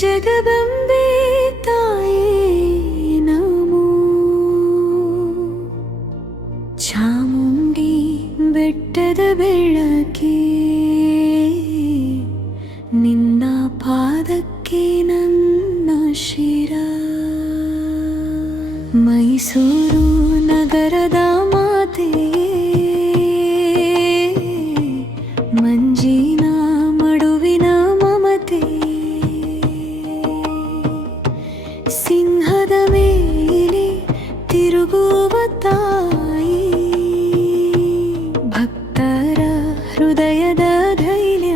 ಜಗದಂಬೆ ತಾಯೇ ನಮೋ. ಚಾಮುಂಡಿ ಬೆಟ್ಟದ ಬೆಳಕೆ ನಿನ್ನ ಪಾದಕ್ಕೆ ನನ್ನ ಶಿರ. ಮೈಸೂರು ನಗರದ ಮಾತೆಯೇ ಮಂಜಿನ ಮಡುವಿನ ಮಮತೆ. ಸಿಂಹದ ಮೇಲೆ ತಿರುಗುವ ತಾಯಿ ಭಕ್ತರ ಹೃದಯದ ಧೈರ್ಯ.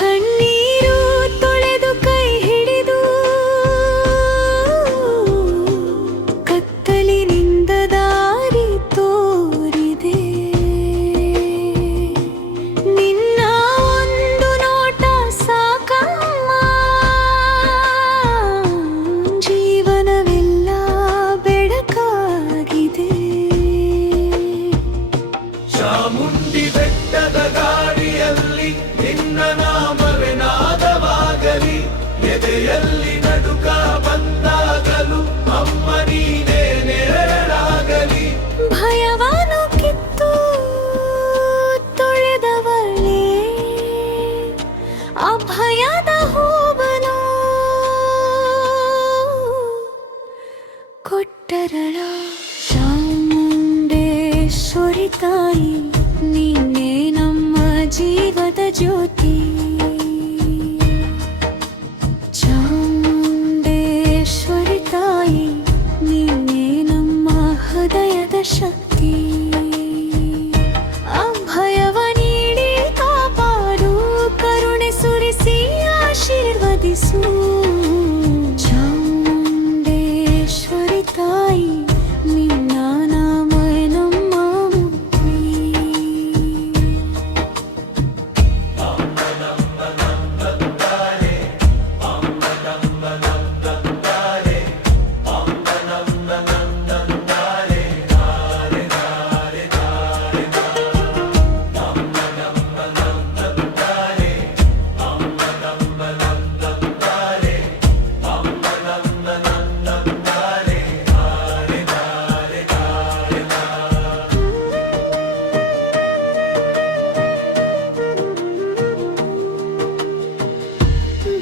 ಕಣ್ಣೀರು ತೊಳೆದು ಕೈ ಹಿಡಿದು ಕತ್ತಲಿನಿಂದ ದಾರಿ ತೋರಿದೆ. ನಿನ್ನ ಒಂದು ನೋಟ ಸಾಕಮ್ಮ, ಜೀವನವೆಲ್ಲ ಬೆಳಕಾಗಿದೆ. ಚಾಮುಂಡಿ ಬೆಟ್ಟದ ಗಾಡಿಯಲ್ಲಿ ನಿನ್ನ ನಾಮವೇ ನಾದವಾಗಲಿ. ಎದೆಯಲ್ಲಿ ನಡುಕ ಬಂದಾಗಲು ಅಮ್ಮ ನೀನೇ ನೆರಳಾಗಲಿ. ಭಯವನ್ನು ಕಿತ್ತು ತೊಳೆದವಳೇ ಅಭಯದ ಹೂವನು ಕೊಟ್ಟರಳ. ಚಾಮುಂಡೇಶ್ವರಿ ತಾಯಿ ನೀನೇ ನಮ್ಮ ಜೀವದ ಜ್ಯೋತಿ. ಚಾಮುಂಡೇಶ್ವರಿ ತಾಯಿ ನೀನೇ ನಮ್ಮ ಹೃದಯದ ಶಕ್ತಿ. ಅಭಯವ ನೀಡಿ ಕಾಪಾಡು, ಕರುಣೆ ಸುರಿಸಿ ಆಶೀರ್ವದಿಸು. ಚಾಮುಂಡೇಶ್ವರಿ ತಾಯಿ ನಿನ್ನ ನಾಮ ನಮ್ಮ ಮುಕ್ತಿ.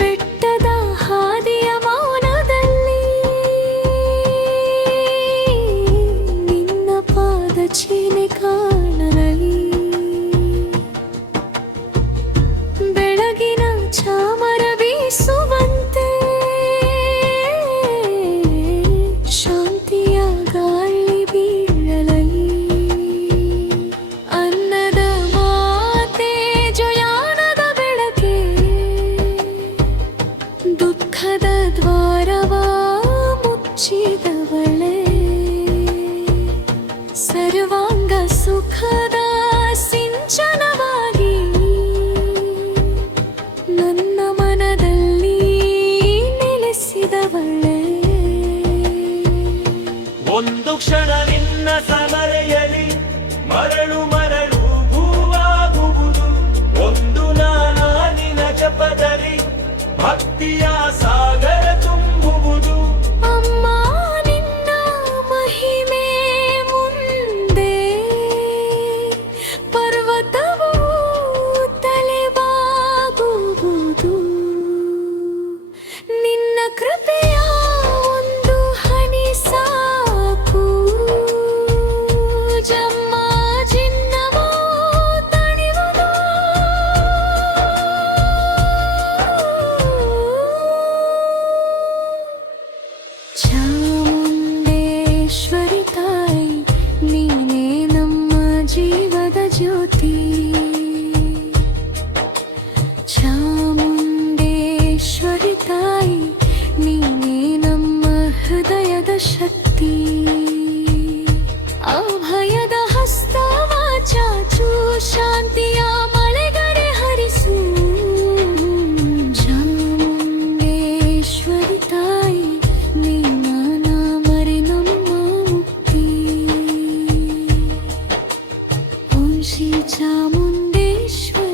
ಬೆಟ್ಟದ ಹಾದಿಯ ಮೌನದಲ್ಲಿ ನಿನ್ನ ಪಾದ ಚೀನೆ ಕಾಣಲಿ. ಬೆಳಗಿನ ಚಾಮರ ಬೀಸುವಂತೆ ಶಾಂತಿಯ ಗಾಳಿ ಬೀಳಲಿ. ಅನ್ನದ ಮಾತೆ ಜಯಾನದ ಬೆಳಕೆ ದುಃಖದ ದ್ವಾರವ ಮುಚ್ಚಿದವಳೆ. ಸರ್ವಾಂಗ ಸುಖದ ಸಿಂಚನವಾಗಿ ನನ್ನ ಮನದಲ್ಲಿ ನೆಲೆಸಿದವಳೆ. ಒಂದು ಕ್ಷಣ ನಿನ್ನ ಸಮರೆಯಲಿ ಮರಳು ಮರಳು ಭೂವಾಗುವುದು. ಒಂದು ನಾನಿನ ಜಪದಲ್ಲಿ ಭಕ್ತಿಯ ಸಾಗರ ತುಂಬುವುದು. ಅಮ್ಮ ನಿನ್ನ ಮಹಿಮೆ ಮುಂದೆ ಪರ್ವತವು ತಲೆಬಾಗುವುದು. ನಿನ್ನ ಕೃಪೆಯ ಒಂದು ಹನಿ ಸಾಕು, ಜಮ್ಮ ಚಿನ್ನವೋ ತಣಿವುದು. ಚಾಮುಂಡೇಶ್ವರಿ ತಾಯಿ ನೀನೇ ನಮ್ಮ ಜೀವದ ಜ್ಯೋತಿ. ಚಾಮುಂಡೇಶ್ವರಿ ತಾಯಿ ನೀನೇ ನಮ್ಮ ಹೃದಯದ ಶಕ್ತಿ. ಅಭಯದ ಹಸ್ತವ ಚಾಚು, ಶಾಂತಿಯ ಮಳೆಗಡೆ ಹರಿಸು. ಚಾಮುಂಡೇಶ್ವರಿ ತಾಯಿ ನಿನ್ನ ನಾಮವೇ ನಮ್ಮ ಮುಕ್ತಿ. ಓಂ ಶ್ರೀ ಚಾಮುಂಡೇಶ್ವರಿ.